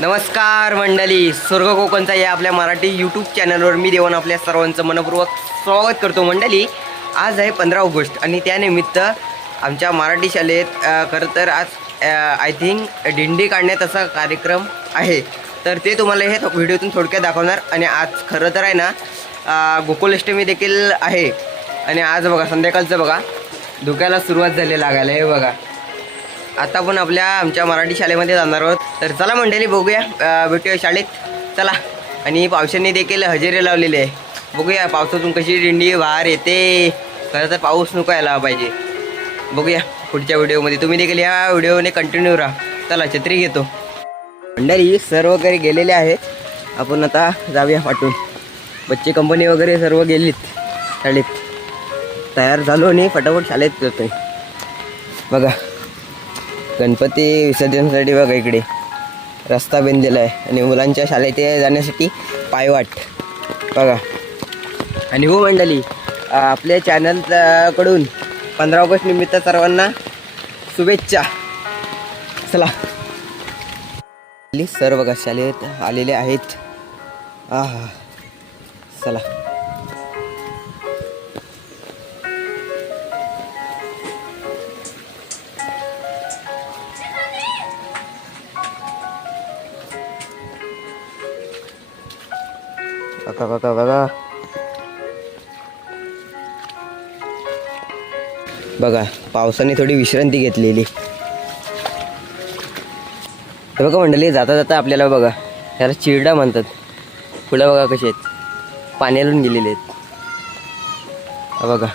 नमस्कार मंडळी स्वर्ग कोकणचा या आपल्या मराठी यूट्यूब चॅनलवर मी देवान आपल्या सर्वांचं मनपूर्वक स्वागत करतो मंडळी. आज आहे पंधरा ऑगस्ट आणि त्यानिमित्त आमच्या मराठी शाळेत खरं तर आज आय थिंक दिंडी काढण्यात असा कार्यक्रम आहे. तर ते तुम्हाला हे व्हिडिओतून थोडक्यात दाखवणार आणि आज खरं तर आहे ना गोकुलाष्टमी देखील आहे. आणि आज बघा संध्याकाळचं बघा. धुक्याला सुरुवात झाली लागायला हे बघा. आता आपण आपल्या आमच्या मराठी शाळेमध्ये जाणार आहोत. तर चला मंडळी बघूया भेटूया शाळेत. चला. आणि पावसाने देखील हजेरी लावलेली आहे. बघूया पावसातून कशी दिंडी बाहेर येते. खरं तर पाऊस नको यायला पाहिजे. बघूया पुढच्या व्हिडिओमध्ये. तुम्ही देखील या व्हिडिओने कंटिन्यू राहा. चला छत्री घेतो. मंडळी सर वगैरे गेलेले आहेत. आपण आता जाऊया वाटून. बच्चे कंपनी वगैरे सर्व गेलीत शाळेत. तयार झालो आणि फटाफट शाळेत जातोय बघा गणपती विसर्जनासाठी बघा इकडे. रस्ता बेंदलेला आहे. आणि मुलांच्या शाळेत जाण्यासाठी पायवाट. बघा. आणि हो मंडळी आपल्या चॅनलकडून पंधरा ऑगस्ट निमित्त सर्वांना शुभेच्छा. चला. सर बघा शाळेत आलेले आहेत. आहा. चला. बघा बघा बघा बघा पावसाने थोडी विश्रांती घेतलेली. हे बघा मंडळी जाता जाता आपल्याला बघा त्याला चिरडा म्हणतात. फुलं बघा कशी आहेत. पाण्यालून गेलेले आहेत. बघा.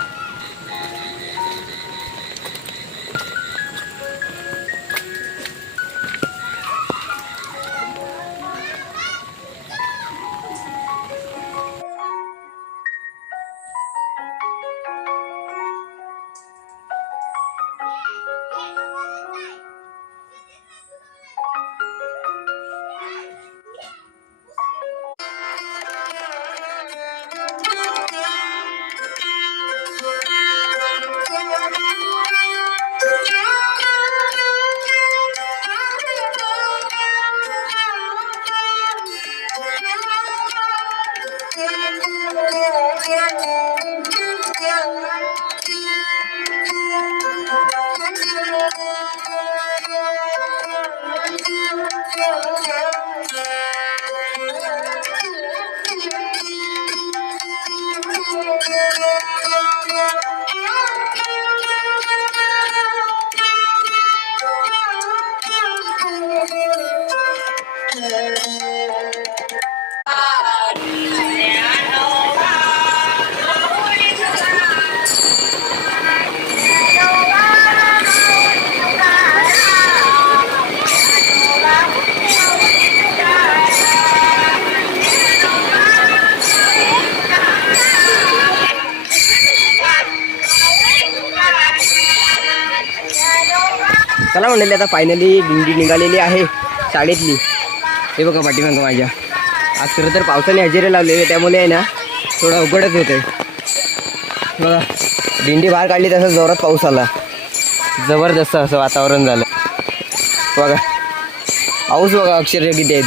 चला म्हणलेली आता फायनली दिंडी निघालेली आहे शाळेतली. हे बघा पाठीमागं माझ्या. आज खरं तर पावसाने हजेरी लावलेली त्यामुळे आहे ना थोडं अवघडच होतं बघा दिंडी बाहेर काढली तसं जोरात पाऊस आला. जबरदस्त असं वातावरण झालं. बघा. पाऊस बघा अक्षर किती आहे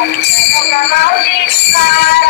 Από την αγάπη.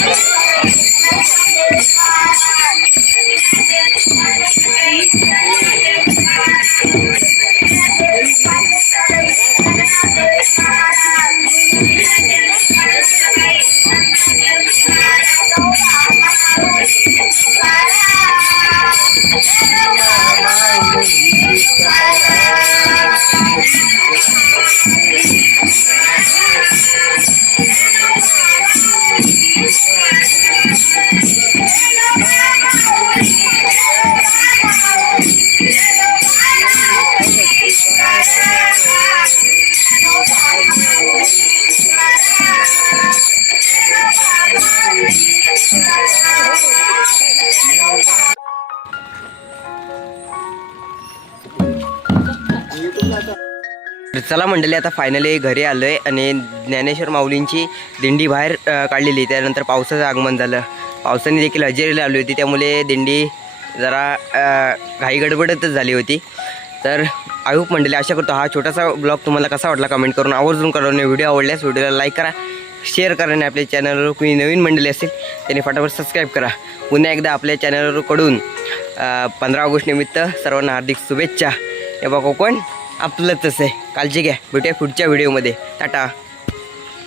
Yes. चला मंडळी आता फायनली घरी आलो आहे आणि ज्ञानेश्वर माऊलींची दिंडी बाहेर काढलेली. त्यानंतर पावसाचं आगमन झालं. पावसाने देखील हजेरी लावली होती. त्यामुळे दिंडी जरा घाई गडबडतच झाली होती. तर आयुप मंडळी आशा करतो हा छोटासा ब्लॉग तुम्हाला कसा वाटला कमेंट करून आवर्जून करून व्हिडिओ आवडल्यास व्हिडिओला लाईक करा शेअर करा आणि आपल्या चॅनलवर कुणी नवीन मंडळी असेल त्यांनी फटाफट सबस्क्राईब करा. पुन्हा एकदा आपल्या चॅनलकडून पंधरा ऑगस्ट निमित्त सर्वांना हार्दिक शुभेच्छा. हे बघा आपलं तसं. आहे काळजी घ्या. भेटूया पुढच्या व्हिडिओमध्ये. टाटा.